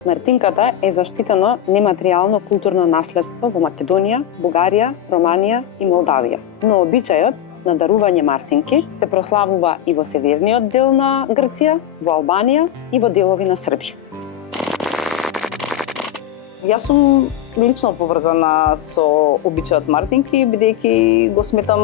Мартинката е заштитено нематеријално културно наследство во Македонија, Бугарија, Романија и Молдавија. Но обичајот на дарување мартинки се прославува и во северниот дел на Грција, во Албанија и во делови на Србија. Јас сум лично поврзана со обичајот мартинки, бидејќи го сметам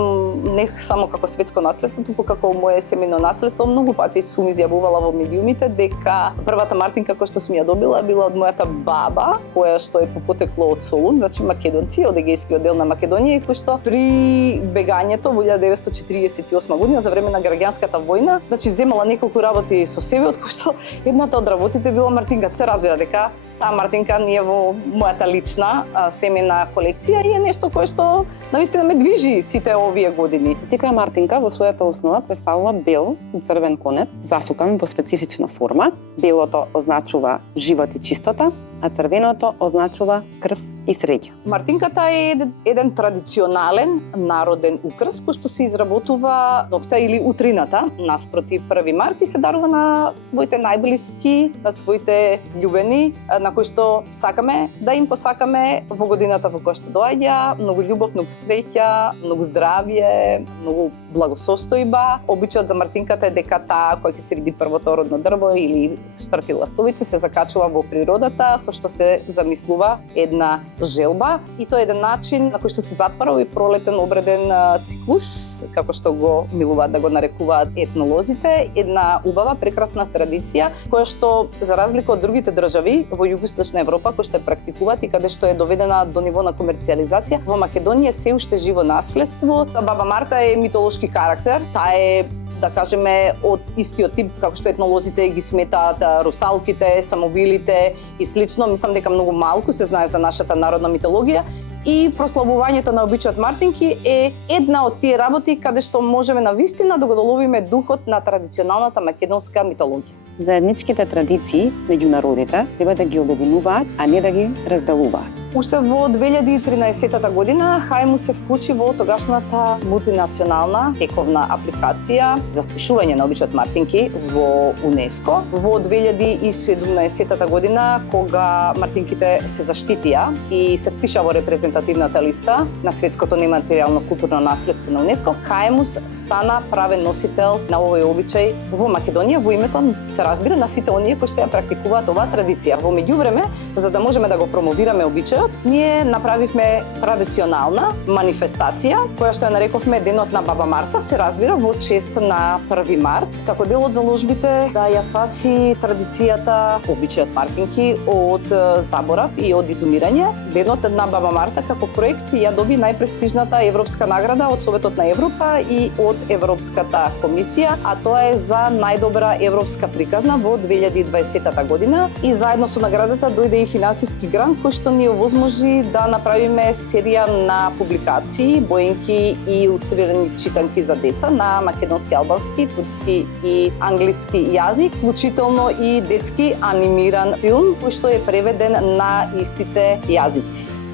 не само како светско наследство, туку како мое семејно наследство. Многу пати сум изјавувала во медиумите дека првата мартинка која што сум ја добила била од мојата баба, која што е по потекло од Солун, значи македонци, од егејскиот дел на Македонија, кој што при бегањето во 1948 година за време на граѓанската војна, значи земала неколку работи со себе, од кои што едната од работите била мартинка. Се разбира дека таа мартинка не е во мојата лична семена колекција и е нешто кое што навистина ме движи сите овие години. Секоја мартинка во својата основа представува бел и црвен конец, засукан во специфична форма. Белото означува живот и чистота, а црвеното означува крв и среќа. Мартинката е еден традиционален народен украс кој што се изработува ноќта или утрината наспроти 1 март и се дарува на своите најблиски, на своите љубени, на кои што сакаме да им посакаме во годината во која што доаѓа, многу љубов, многу среќа, многу здравје, многу благосостојба. Обичајот за мартинката е дека таа која ќе се види првото родно дрво или штрк или ластовица се закачува во природата, со што се замислува една желба и тоа е еден начин на кој што се затвара овој пролетен обреден циклус, како што го милуваат да го нарекуваат етнолозите, една убава прекрасна традиција која што за разлика од другите држави во југоисточна Европа кои што ја практикуваат и каде што е доведена до ниво на комерцијализација, во Македонија се уште живо наследство. Баба Марта е митолошки карактер, таа е да кажеме од истиот тип како што етнолозите ги сметаат русалките, самовилите и слично. Мислам дека многу малку се знае за нашата народна митологија и прославувањето на обичајот мартинки е една од тие работи каде што можеме навистина да го доловиме духот на традиционалната македонска митологија. Заедничките традиции меѓу народите треба да ги обединуваат, а не да ги разделуваат. Уште во 2013 година Хајмус се вклучи во тогашната мултинационална тековна апликација за впишување на обичајот мартинки во УНЕСКО. Во 2017 година, кога мартинките се заштитија и се впиша во репрезентативната листа на светското нематеријално културно наследство на УНЕСКО, Хајмус стана правен носител на овој обичај во Македонија во името, се разбира, на сите оние кои што ја практикуваат оваа традиција. Во меѓувреме, за да можеме да го промовираме обичајот, ние направивме традиционална манифестација, која што ја нарековме Денот на Баба Марта, се разбира во чест на 1 март, како дел од заложбите да ја спаси традицијата обичајот мартинки од заборав и од изумирање. Денот на Баба Марта како проект ја доби најпрестижната европска награда од Советот на Европа и од Европската комисија, а тоа е за најдобра европска приказна во 2020 година и заедно со наградата дојде и финансиски грант кој што ни овозможи да направиме серија на публикации, боинки и илустрирани читанки за деца на македонски, албански, турски и англиски јазик, вклучително и детски анимиран филм кој што е преведен на истите јазици.